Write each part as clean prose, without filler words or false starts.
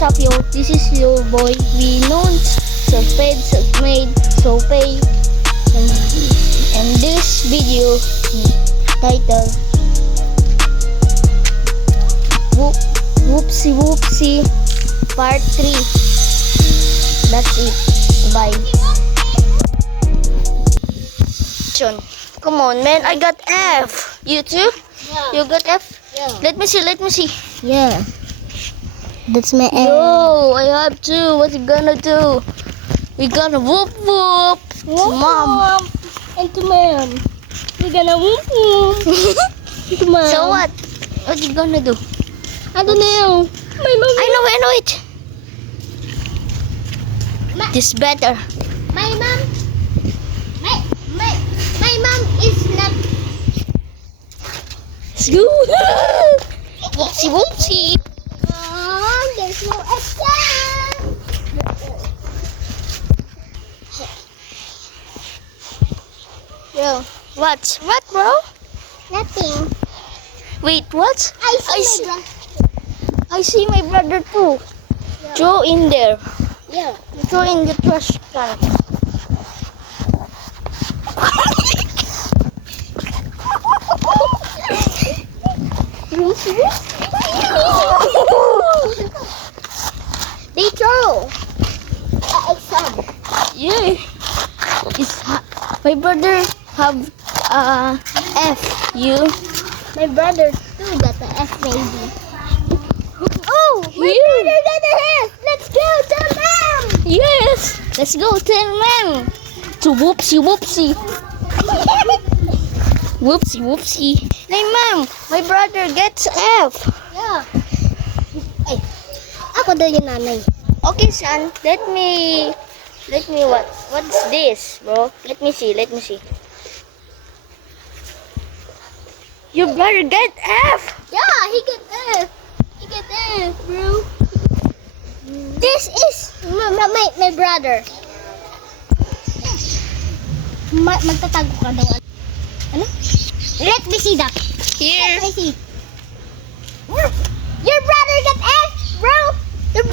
what's up yo? This is your boy Vinon. Self-made, Sopay. And this video title Whoopsie Whoopsie Part 3. That's it. Bye. John, come on man, I got F. You too? Yeah. You got F? Yeah. Let me see. Yeah. That's my end. Yo, I have to. What you gonna do? We gonna whoop whoop to mom. And to mom. We're gonna whoop whoop. To mom. So what? What you gonna do? I don't know. My mom. I know it. This better. My mom. My mom is not. Let's go. Whoopsie whoopsie. There's no exam. Yo, what, bro? Nothing. Wait, what? I see my brother. I see my brother too. Yeah. Throw in there. Yeah. Throw in the trash can. They throw. Exam. Yeah. My brother have F. You? My brother too got the F maybe. Oh, my You. brother got the F. Let's go to mom. Yes. Let's go tell mom. To whoopsie whoopsie. Whoopsie whoopsie. Hey mom, my brother gets F. Yeah. Ay, ako daw yung nanay. Okay son, let me what's this, bro? Let me see. Your brother get F. Yeah, he got F. He got F, bro. This is my brother. Magtatago ka daw. Ano? Let me see that. Here. Let me see. Your brother got F, bro. Your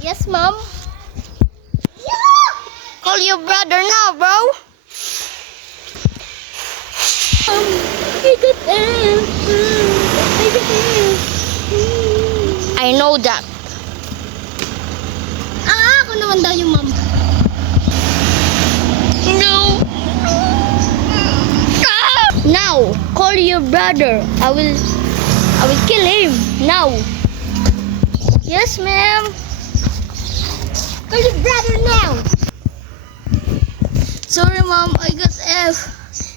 Yes, mom. Yeah. Call your brother now, bro. I got F. I got F. I know that. Ako naman daw yung mom. No. Now, call your brother. I will kill him now. Yes, ma'am. Call your brother now. Sorry, mom. I got F.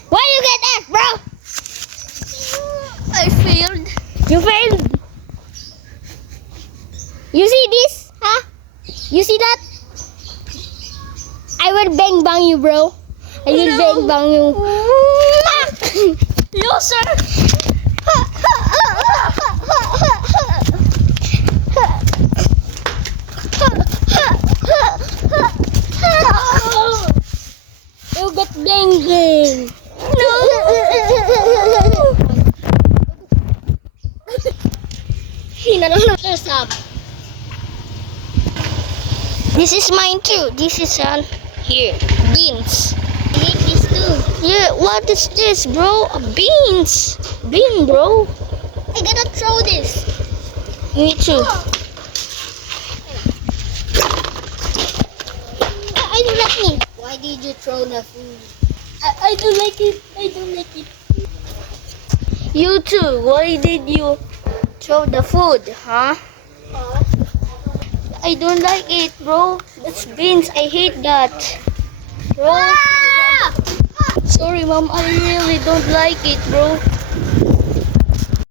Why you get F, bro? I failed. You failed. You see this? Huh? You see that? I will bang you, bro. I will bang you. Loser. You got banging. No. This is mine too. This is here. Beans. I hate this too. Yeah, what is this, bro? Beans. Bean, bro. I gotta throw this. Me too. I don't like me. Why did you throw the food? I don't like it. I don't like it. You too. Why did you throw the food, huh? I don't like it, bro. That's beans. I hate that. Bro. Ah! Sorry, mom. I really don't like it, bro.